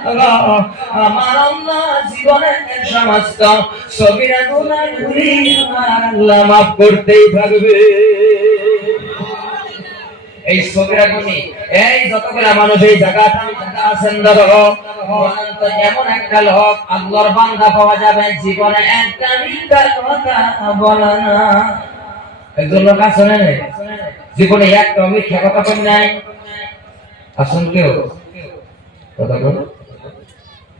আমার আল্লাহ সমস্ত সবিরা আমার আল্লাহ মাফ করতেই থাকবে এই সবিরা এই যতগুলা মানুষ এই জায়গাটা আছেন ধরো এমন একটা লোক, আল্লাহর বান্দা পাওয়া যাবে জীবনে একটা মিথ্যা কথা না। একজন লোক আছে জীবনে একটা মিথ্যা কথা বলে নাই। আসুন কেউ কথা বল পাওয়া যাবে বেতন আছে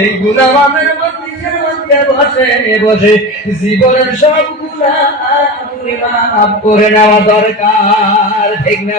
এই মধ্যে মধ্যে বসে বসে। জীবনের সব মাফ করে নেওয়া দরকার ঠিক না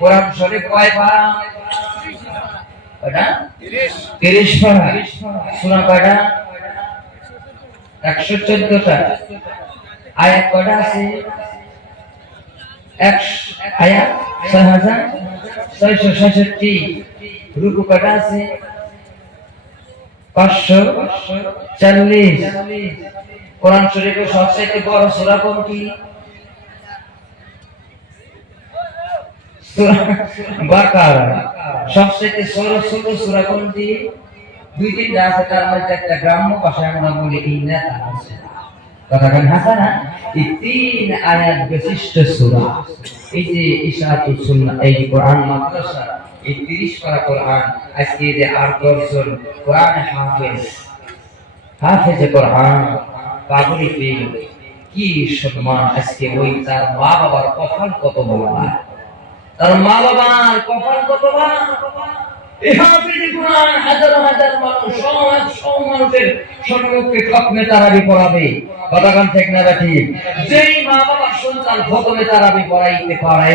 কোরআন শরীফ কয় পারা? তিরিশ। পারা। একশো চোদ্দটা। আয়াত কয়টা আছে? একশো আয়াত ছয় হাজার ছয়শো ছেষট্টি। রুকু কটা আছে। পাঁচশো চল্লিশ। কোরআন শরীফের সবচেয়ে বড় সূরা কোনটি? একটা গ্রাম্য ভাষায় আমরা ইন্না আছে। হাসানা এই তিন আয়াত বিশিষ্ট সূরা। এই যে ইশাতুল এই কোরআন মাদ্রাসা এই 30 পারা কোরআন। আজকে যে আর কোরআন হাফেজ কোরআন পেয়ে কি সম্মান আজকে ওই তার মা বাবার কপাল কত না তার মা বাবার কপাল কত তারাবি পড়াবে। না যেই মা তারাবি পড়াইতে পারে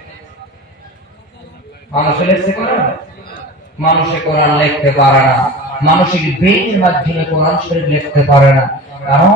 মানুষে লেখছে কোরআন? মানুষে কোরআন লিখতে পারে না। মানসিক ব্রেনের মাধ্যমে কোরআন শরীফ লিখতে পারে না। কারণ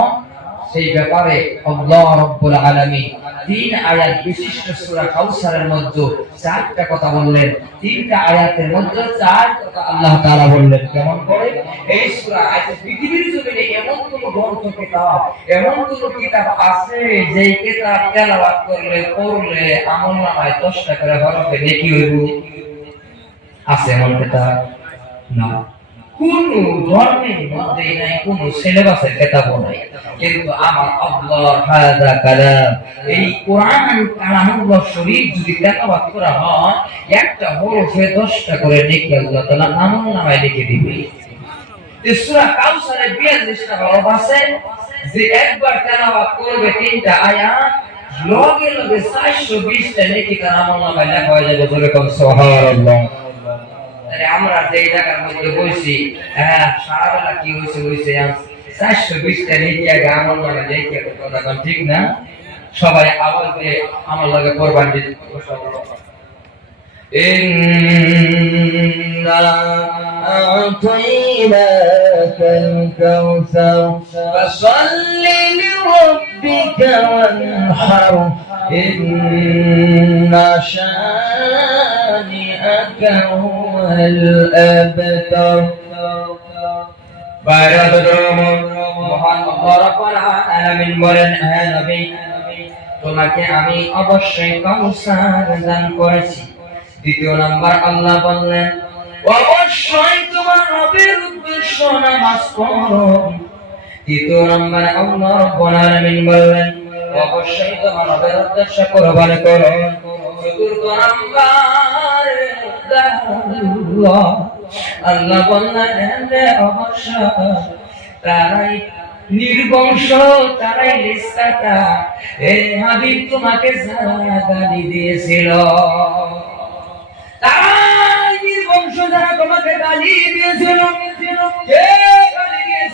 সেই ব্যাপারে আল্লাহ রব্বুল আলামিন তিন আয়াত বিশিষ্ট সূরা কাউসারের মধ্যে চারটা কথা বললেন। তিনটা আয়াতের মধ্যে চার কথা আল্লাহ তাআলা বললেন। কেমন করে? এই সূরা আজ পৃথিবীর জমিনে এমন কোন গ্রন্থ, কিতাব, এমন কোন কিতাব আছে যে কিতাব তেলাওয়াত করলে, পড়লে আমলনামায় 10 দশটা করে হরফে নেকি হইব? আছে এমন কিতাব? না। কোন ধর্মের মধ্যে নাই, কোন সিলেবাসের কিতাব নাই। কিন্তু আমার আল্লাহর হাদা কালাম, এই কোরআন কালামুল্লাহ শরীফ যদি তেলাওয়াত করা হয়, একটা হরফে 10 করে নেকি আল্লাহ তাআলা আমল নামায় লিখে দিবে। সূরা কাউসারে 42 হরফ আছে, যে একবার তেলাওয়াত করবে তিনটা আয়াত, লগে লগে 420 টা নেকি তার আমল নামায় লেখা হয়ে যাবে, জোরে কোন সুবহানাল্লাহ। তাহলে আমরা যে জায়গার মধ্যে বসছি হ্যাঁ সারাবেলা কি হয়েছে হয়েছে চারশো বিশটা নীতি আগে আমার নামে লেখে কথা কন, ঠিক না সবাই আওয়াজ দিয়ে আমার লগে কোরবান দিতে إنا أعطيناك الكوثر فصل لربك وانحر إن شانئك هو الأبتر তোমাকে আমি অবশ্যই কৌসার দান করেছি দ্বিতীয় নাম্বার আল্লাহ বললেন অবশ্যই তোমার রবের উদ্দেশ্য নামাজ পড়ো তৃতীয় নাম্বার আল্লাহ রব্বুল আলামিন বললেন অবশ্যই তোমার রবের উদ্দেশ্য কোরবানি করো চতুর্থ নাম্বার তারাই নির্বংশ, তারাই লিস্তাটা এ হাবিব তোমাকে গালি দিয়েছিল, তারাই নির্বংশ, যারা তোমাকে গালি দিয়েছিল।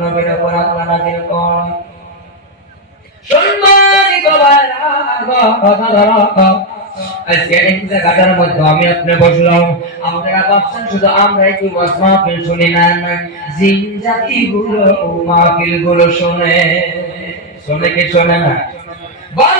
নবীর উপর আল্লাহ নাযিল করেন আজকে মধ্যে আমি আপনি বসলাম ভাবছেন শুধু আমরাই কি ওয়াজ মাহফিল শুনি না জিন জাতি গুলো মাহফিলগুলো কি শুনে না ভালো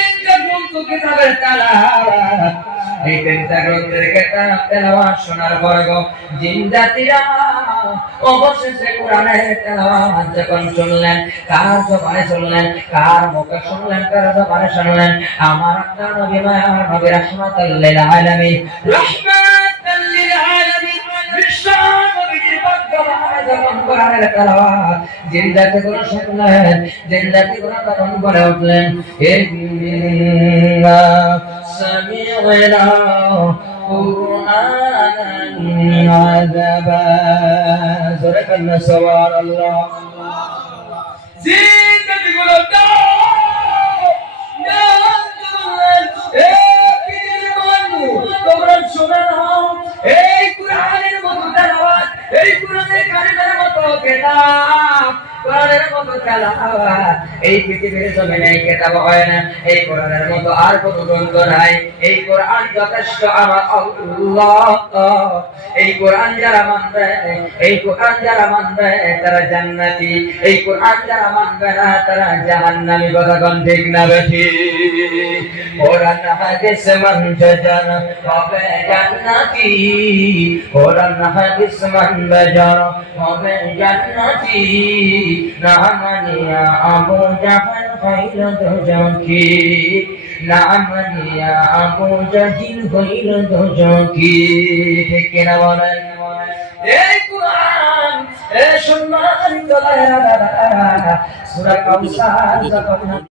গ্রন্থ কিতাবের তেলাওয়াত এই তিনটা গ্রন্থের কিতাব তেলাওয়াত শোনার পর গো জিন জাতিরা অবশেষে কোরআনের তেলাওয়াত যখন শুনলেন কার জবানে শুনলেন কার মুখে শুনলেন কার জবানে শুনলেন আমার আপনার নবী মায়ার নবী রাহমাতাল লিল আলামিন। রাহমাতাল লিল আলামিন। বিশ্ব যখন কোরআনের তেলাওয়াত জিন্দাতে করে শুনলেন জিন্দাতে করে তখন বলে উঠলেন ইন্না সামি'না قرآنا عذبا سورة النسوار الله জিন্দাতে করে দাও তোমরা শুনে নাও এই কারিমের মতো কেতাব এই পৃথিবীর হয় না, এই কোরআনের মতো এই কোরআন যথেষ্ট মানবে, এই কোরআন যারা মানবে এই কোরআন যারা মানবে না, তারা জাহান্নামী ঠিক না বেঠি। কোরআন হাদিস মানবে যারা হবে জান্নাতি। কোরআন হাদিস মানবে যারা না মানিয়া আবু জাহাল হইল দোজখী না মানিয়া আবু জাহিল হইল দোজখী ঠিক কিনা বলেন এই কোরআন এ সম্মানিত সূরা কাউসার যখন